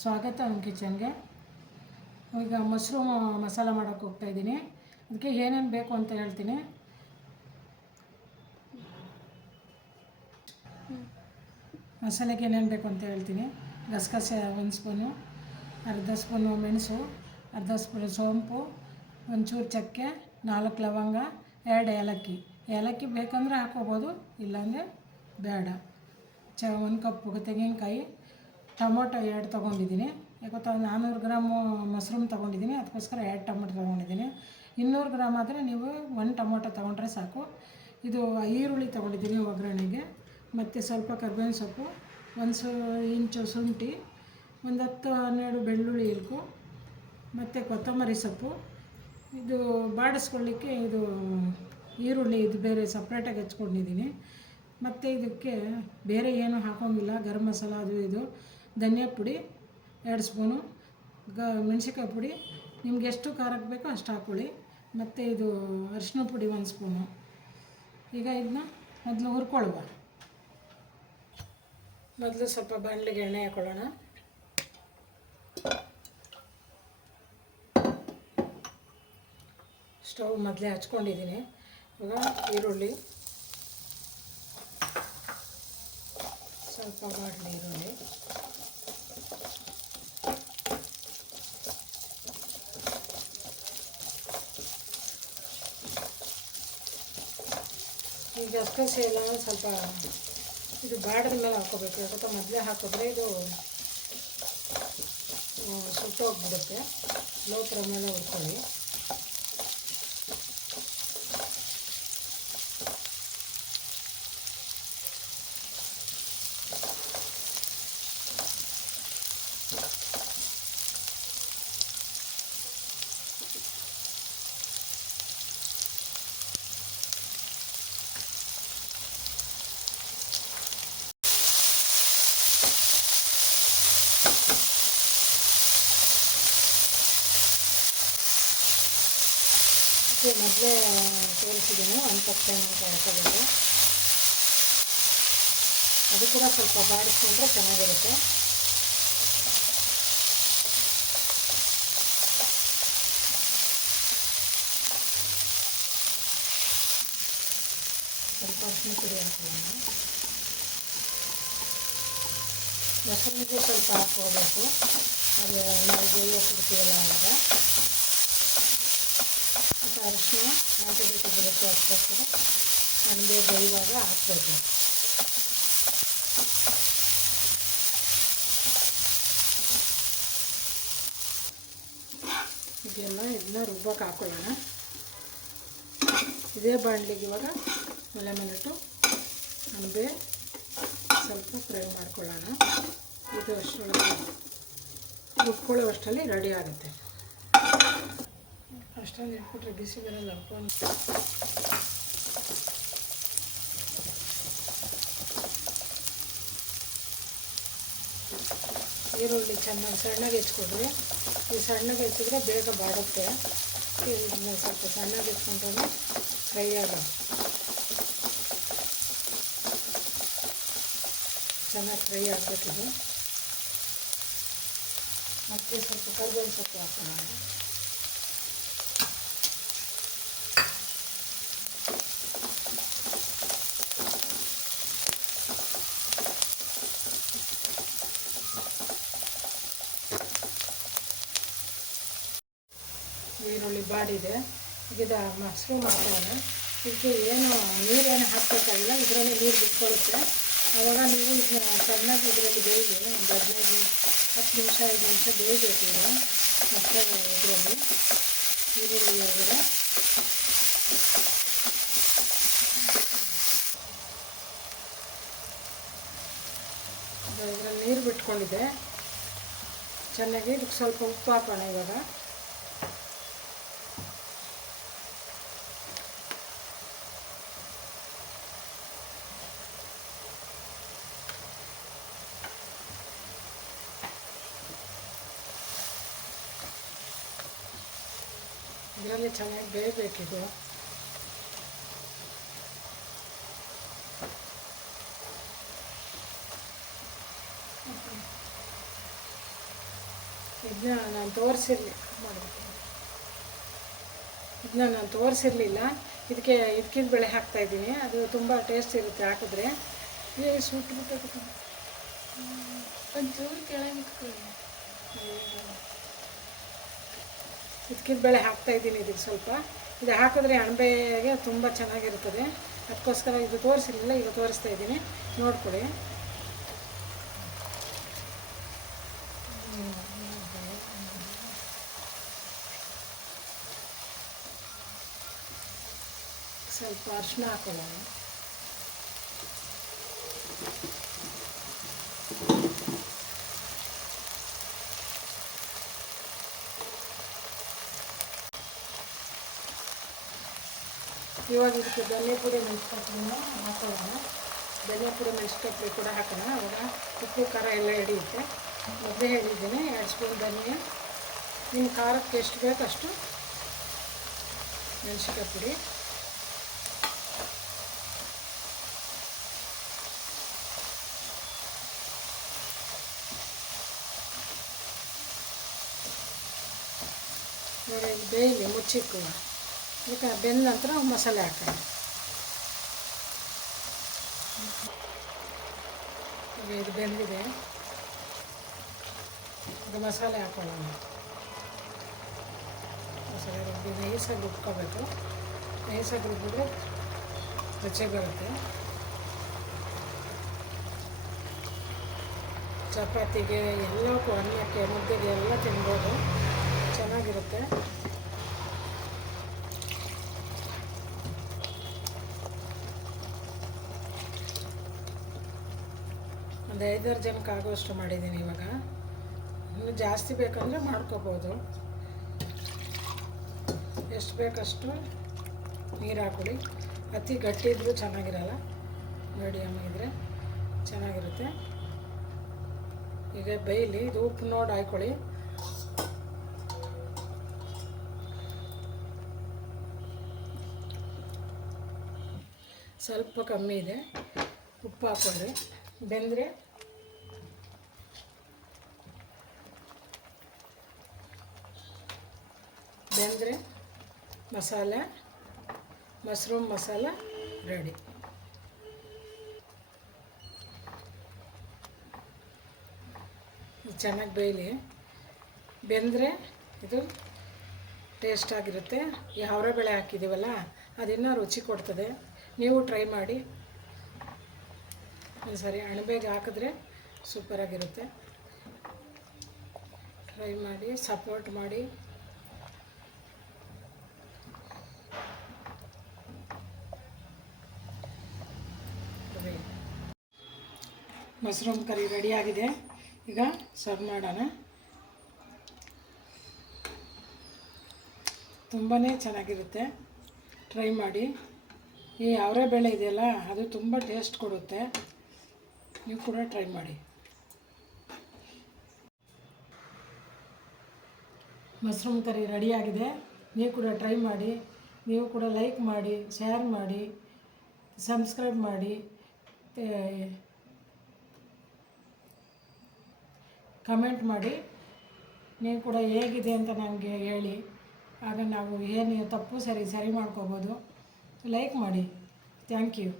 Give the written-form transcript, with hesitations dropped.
ಸ್ವಾಗತ ನಮ್ಮ ಕಿಚನ್ಗೆ. ಈಗ ಮಶ್ರೂಮ್ ಮಸಾಲ ಮಾಡೋಕ್ಕೆ ಹೋಗ್ತಾಯಿದ್ದೀನಿ. ಅದಕ್ಕೆ ಏನೇನು ಬೇಕು ಅಂತ ಹೇಳ್ತೀನಿ. ಮಸಾಲೆಗೆ ಏನೇನು ಬೇಕು ಅಂತ ಹೇಳ್ತೀನಿ. ಗಸಗಸೆ 1 ಸ್ಪೂನು, ಅರ್ಧ ಸ್ಪೂನು ಮೆಣಸು, ಅರ್ಧ ಸ್ಪೂನು ಸೋಂಪು, ಒಂಚೂರು ಚಕ್ಕೆ, 4 ಲವಂಗ, 2 ಏಲಕ್ಕಿ. ಏಲಕ್ಕಿ ಬೇಕಂದರೆ ಹಾಕ್ಕೋಬೋದು, ಇಲ್ಲಾಂದರೆ ಬೇಡ. 1 ಕಪ್ ತೆಂಗಿನಕಾಯಿ, ಟೊಮೊಟೊ 2 ತೊಗೊಂಡಿದ್ದೀನಿ. ಯಾಕೊತ್ತಾ 400 ಗ್ರಾಮು ಮಶ್ರೂಮ್ ತೊಗೊಂಡಿದ್ದೀನಿ, ಅದಕ್ಕೋಸ್ಕರ 2 ಟೊಮೊಟೊ ತೊಗೊಂಡಿದ್ದೀನಿ. 200 ಗ್ರಾಮ್ ಆದರೆ ನೀವು 1 ಟೊಮೊಟೊ ತೊಗೊಂಡ್ರೆ ಸಾಕು. ಇದು ಈರುಳ್ಳಿ ತೊಗೊಂಡಿದ್ದೀನಿ ಒಗ್ಗರಣೆಗೆ, ಮತ್ತು ಸ್ವಲ್ಪ ಕರ್ಬೇವಿನ ಸೊಪ್ಪು, 1 ಇಂಚು ಶುಂಠಿ, 10-12 ಬೆಳ್ಳುಳ್ಳಿ ಇಲ್ಕು, ಮತ್ತು ಕೊತ್ತಂಬರಿ ಸೊಪ್ಪು. ಇದು ಬಾಡಿಸ್ಕೊಳ್ಳಿಕ್ಕೆ ಇದು ಈರುಳ್ಳಿ ಇದು ಬೇರೆ ಸಪ್ರೇಟಾಗಿ ಹೆಚ್ಕೊಂಡಿದ್ದೀನಿ. ಮತ್ತು ಇದಕ್ಕೆ ಬೇರೆ ಏನೂ ಹಾಕೋಂಗಿಲ್ಲ. ಗರಂ ಮಸಾಲ ಅದು ಇದು, ಧನಿಯಾ ಪುಡಿ 2 ಸ್ಪೂನು, ಮೆಣಸಿನ್ಕಾಯಿ ಪುಡಿ ನಿಮ್ಗೆ ಎಷ್ಟು ಖಾರಕ್ಕೆ ಬೇಕೋ ಅಷ್ಟು ಹಾಕ್ಕೊಳ್ಳಿ. ಮತ್ತು ಇದು ಅರಿಶಿನ ಪುಡಿ 1 ಸ್ಪೂನು. ಈಗ ಇದನ್ನ ಮೊದಲು ಹುರ್ಕೊಳ್ಳುವ. ಮೊದಲು ಸ್ವಲ್ಪ ಬಾಣಲೆಗೆ ಎಣ್ಣೆ ಹಾಕೊಳ್ಳೋಣ. ಸ್ಟವ್ ಮೊದಲೇ ಹಚ್ಕೊಂಡಿದ್ದೀನಿ. ಇವಾಗ ಈರುಳ್ಳಿ ಸ್ವಲ್ಪ ಬಾಡಲಿ. ಈರುಳ್ಳಿ ಈ ಗಸಗಸೆ ಎಲ್ಲ ಸ್ವಲ್ಪ ಇದು ಬಾಡಿದ ಮೇಲೆ ಹಾಕ್ಕೋಬೇಕು. ಯಾಕಂತ ಮೊದಲೇ ಹಾಕಿದ್ರೆ ಇದು ಸುಟ್ಟೋಗ್ಬಿಡುತ್ತೆ. ಲೋ ಫ್ಲೇಮಲ್ಲೇ ಹುರ್ಕೊಳ್ಳಿ. ಮೊದಲೇ ತೋರಿಸಿದ್ದೀನಿ 1 ಕಪ್ ತೆಂಗಿನಕಾಯಿ ಹಾಕೋಬೇಕು. ಅದು ಕೂಡ ಸ್ವಲ್ಪ ಬಾಡಿಸ್ಕೊಂಡ್ರೆ ಚೆನ್ನಾಗಿರುತ್ತೆ. ಸ್ವಲ್ಪ ಅರಿಶಿನ ಪುಡಿ ಹಾಕೋಣ. ಮೊಸರಿಗೂ ಸ್ವಲ್ಪ ಹಾಕ್ಕೋಬೇಕು. ಅದು ನಾವು ಬೇಯೋಕೆ ಬಿಡ್ತೀವಲ್ಲ ಆವಾಗ. ಅರಿಶಿನ ಹಾಕಬೇಕು ಬರುತ್ತೆ, ಅದಕ್ಕೋಸ್ಕರ ನಮಗೆ ಬೇಯುವಾಗ ಹಾಕಬೇಕು. ಇದನ್ನ ರುಬ್ಬಕ್ಕೆ ಹಾಕೊಳ್ಳೋಣ. ಇದೇ ಬಾಣಲಿಗೆ ಇವಾಗ ಮೇಲಿಟ್ಟು ಅಣಬೆ ಸ್ವಲ್ಪ ಫ್ರೈ ಮಾಡ್ಕೊಳ್ಳೋಣ. ಇದು ಅಷ್ಟರೊಳಗೆ ರುಬ್ಕೊಳ್ಳೋ ಅಷ್ಟರಲ್ಲಿ ರೆಡಿ ಆಗುತ್ತೆ. ಅಷ್ಟೊಂದು ಇಟ್ಬಿಟ್ರೆ ಬಿಸಿ ಬರಲ್ಲ. ಈರುಳ್ಳಿ ಚೆನ್ನಾಗಿ ಸಣ್ಣಗೆ ಹೆಚ್ಕೊಡ್ರಿ. ಈ ಸಣ್ಣಗೆ ಹೆಚ್ಚಿದ್ರೆ ಬೇಗ ಬಾಡುತ್ತೆ. ಇದನ್ನ ಸ್ವಲ್ಪ ಸಣ್ಣಗೆ ಹೆಚ್ಕೊಂಡ್ರೆ ಫ್ರೈ ಆಗೋದು. ಚೆನ್ನಾಗಿ ಫ್ರೈ ಆಗಬೇಕಿದು. ಮತ್ತು ಸ್ವಲ್ಪ ಕರ್ಬೇವಿನ ಸೊಪ್ಪು ಹಾಕೋಣ. ಈರುಳ್ಳಿ ಬಾಡಿದೆ. ಈಗ ಮಶ್ರೂಮ್ ಹಾಕೋಣ. ಇದಕ್ಕೆ ನೀರೇನು ಹಾಕಬೇಕಾಗಿಲ್ಲ, ಇದರಲ್ಲಿ ನೀರು ಬಿಟ್ಕೊಳ್ಳುತ್ತೆ. ಆವಾಗ ನೀವು ಇದನ್ನ ಚೆನ್ನಾಗಿ ಇದರಲ್ಲಿ ಬೇಯಿಸಿ ಒಂದು 10 ನಿಮಿಷ 5 ನಿಮಿಷ ಬೇಯಬೇಕು. ಇದು ಮತ್ತು ಇದರಲ್ಲಿ ಈರುಳ್ಳಿ ಒಳಗಡೆ ಇದರಲ್ಲಿ ನೀರು ಬಿಟ್ಕೊಂಡಿದೆ. ಚೆನ್ನಾಗಿ ಇದಕ್ಕೆ ಸ್ವಲ್ಪ ಉಪ್ಪು ಹಾಕೋಣ. ಇವಾಗ ಇದರಲ್ಲಿ ಚೆನ್ನಾಗಿ ಬೇಯಬೇಕಿದು. ಇದನ್ನ ನಾನು ತೋರಿಸಿರಲಿ ಇದನ್ನ ನಾನು ತೋರಿಸಿರಲಿಲ್ಲ. ಇದಕ್ಕಿದ ಬೇಳೆ ಹಾಕ್ತಾಯಿದ್ದೀನಿ. ಅದು ತುಂಬ ಟೇಸ್ಟ್ ಇರುತ್ತೆ ಹಾಕಿದ್ರೆ. ಸುಟ್ಬಿಟ್ಟು ಒಂಚೂರು ಕೆಳಗೆ ಇಟ್ಕೊಳ್ಳಿ. ಇದಕ್ಕಿದ ಬೇಳೆ ಹಾಕ್ತಾಯಿದ್ದೀನಿ. ಇದಕ್ಕೆ ಸ್ವಲ್ಪ ಇದು ಹಾಕಿದ್ರೆ ಅಣಬೆಗೆ ತುಂಬ ಚೆನ್ನಾಗಿರ್ತದೆ. ಅದಕ್ಕೋಸ್ಕರ ಇದು ತೋರಿಸಿರಲಿಲ್ಲ, ಈಗ ತೋರಿಸ್ತಾ ಇದ್ದೀನಿ, ನೋಡ್ಕೊಳ್ಳಿ. ಸ್ವಲ್ಪ ಅರಿಶಿನ ಹಾಕೊಳ್ಳೋಣ. ಇವಾಗ ಇದಕ್ಕೆ ಧನಿಯಾ ಪುಡಿ ಮೆಣಸಿನಕಾಯಿನ ಹಾಕೊಳ್ಳೋಣ. ಧನಿಯಾ ಪುಡಿ ಮೆಣಸಿನಕಾಯಿ ಕೂಡ ಹಾಕೋಣ. ಅವಾಗ ಉಪ್ಪು ಖಾರ ಎಲ್ಲ ಹಿಡಿಯುತ್ತೆ. ಮೊದಲೇ ಹೇಳಿದ್ದೀನಿ 2 ಸ್ಪೂನ್ ಧನಿಯಾ. ನಿಮ್ಮ ಖಾರಕ್ಕೆ ಎಷ್ಟು ಬೇಕು ಅಷ್ಟು ಮೆಣಸಿನಕಾಯಿ ಪುಡಿ. ಇವಾಗ ಇದು ಬೇಯಲಿ, ಮುಚ್ಚಿಕ್ಕುವ. ಇದಕ್ಕೆ ಬೆಂದ ನಂತರ ಮಸಾಲೆ ಹಾಕೋಣ. ಈಗ ಇದು ಬೆಂದಿದೆ. ಇದು ಮಸಾಲೆ ಹಾಕೊಳ್ಳೋಣ. ಮಸಾಲೆ ರುಬ್ಬಿ ನೈಸಾಗಿ ರುಬ್ಕೋಬೇಕು. ನೈಸಾಗಿ ರುಬ್ಬಿದ್ರೆ ರುಚಿ ಬರುತ್ತೆ. ಚಪಾತಿಗೆ ಎಲ್ಲಕ್ಕೂ, ಅನ್ನಕ್ಕೆ, ಮುದ್ದೆಗೆ ಎಲ್ಲ ತಿನ್ಬೋದು, ಚೆನ್ನಾಗಿರುತ್ತೆ. ಒಂದು 5-6 ಜನಕ್ಕೆ ಆಗೋಷ್ಟು ಮಾಡಿದ್ದೀನಿ. ಇವಾಗ ಇನ್ನೂ ಜಾಸ್ತಿ ಬೇಕಂದರೆ ಮಾಡ್ಕೋಬೋದು. ಎಷ್ಟು ಬೇಕಷ್ಟು ನೀರು ಹಾಕೊಳ್ಳಿ. ಅತಿ ಗಟ್ಟಿ ಇದ್ರೂ ಚೆನ್ನಾಗಿರಲ್ಲ, ಮೀಡಿಯಮ್ ಇದ್ದರೆ ಚೆನ್ನಾಗಿರುತ್ತೆ. ಈಗ ಬೇಯಲಿ. ಇದು ಉಪ್ಪು ನೋಡಿ ಹಾಕ್ಕೊಳ್ಳಿ. ಸ್ವಲ್ಪ ಕಮ್ಮಿ ಇದೆ, ಉಪ್ಪು ಹಾಕ್ಕೊಳ್ಳಿ. ಬೆಂದರೆ ಮಸಾಲೆ, ಮಶ್ರೂಮ್ ಮಸಾಲ ರೆಡಿ. ಚೆನ್ನಾಗಿ ಬೇಯಲಿ. ಬೆಂದರೆ ಇದು ಟೇಸ್ಟ್ ಆಗಿರುತ್ತೆ. ಈ ಅವರೆ ಬೇಳೆ ಹಾಕಿದ್ದೀವಲ್ಲ, ಅದಿನ್ನೂ ರುಚಿ ಕೊಡ್ತದೆ. ನೀವು ಟ್ರೈ ಮಾಡಿ ಒಂದ್ಸರಿ. ಅಣಬೆಗೆ ಹಾಕಿದ್ರೆ ಸೂಪರಾಗಿರುತ್ತೆ. ಟ್ರೈ ಮಾಡಿ, ಸಪೋರ್ಟ್ ಮಾಡಿ. ಮಶ್ರೂಮ್ ಕರಿ ರೆಡಿಯಾಗಿದೆ. ಈಗ ಸರ್ವ್ ಮಾಡೋಣ. ತುಂಬಾ ಚೆನ್ನಾಗಿರುತ್ತೆ, ಟ್ರೈ ಮಾಡಿ. ಈ ಅವರೆ ಬೇಳೆ ಇದೆಯಲ್ಲ, ಅದು ತುಂಬ ಟೇಸ್ಟ್ ಕೊಡುತ್ತೆ. ನೀವು ಕೂಡ ಟ್ರೈ ಮಾಡಿ. ಮಶ್ರೂಮ್ ಕರಿ ರೆಡಿಯಾಗಿದೆ. ನೀವು ಕೂಡ ಟ್ರೈ ಮಾಡಿ. ನೀವು ಕೂಡ ಲೈಕ್ ಮಾಡಿ, ಶೇರ್ ಮಾಡಿ, ಸಬ್ಸ್ಕ್ರೈಬ್ ಮಾಡಿ, ಕಮೆಂಟ್ ಮಾಡಿ. ನೀವು ಕೂಡ ಹೇಗಿದೆ ಅಂತ ನನಗೆ ಹೇಳಿ. ಆಗ ನಾವು ಏನು ತಪ್ಪು ಸರಿ ಮಾಡ್ಕೋಬೋದು. ಲೈಕ್ ಮಾಡಿ. Thank you.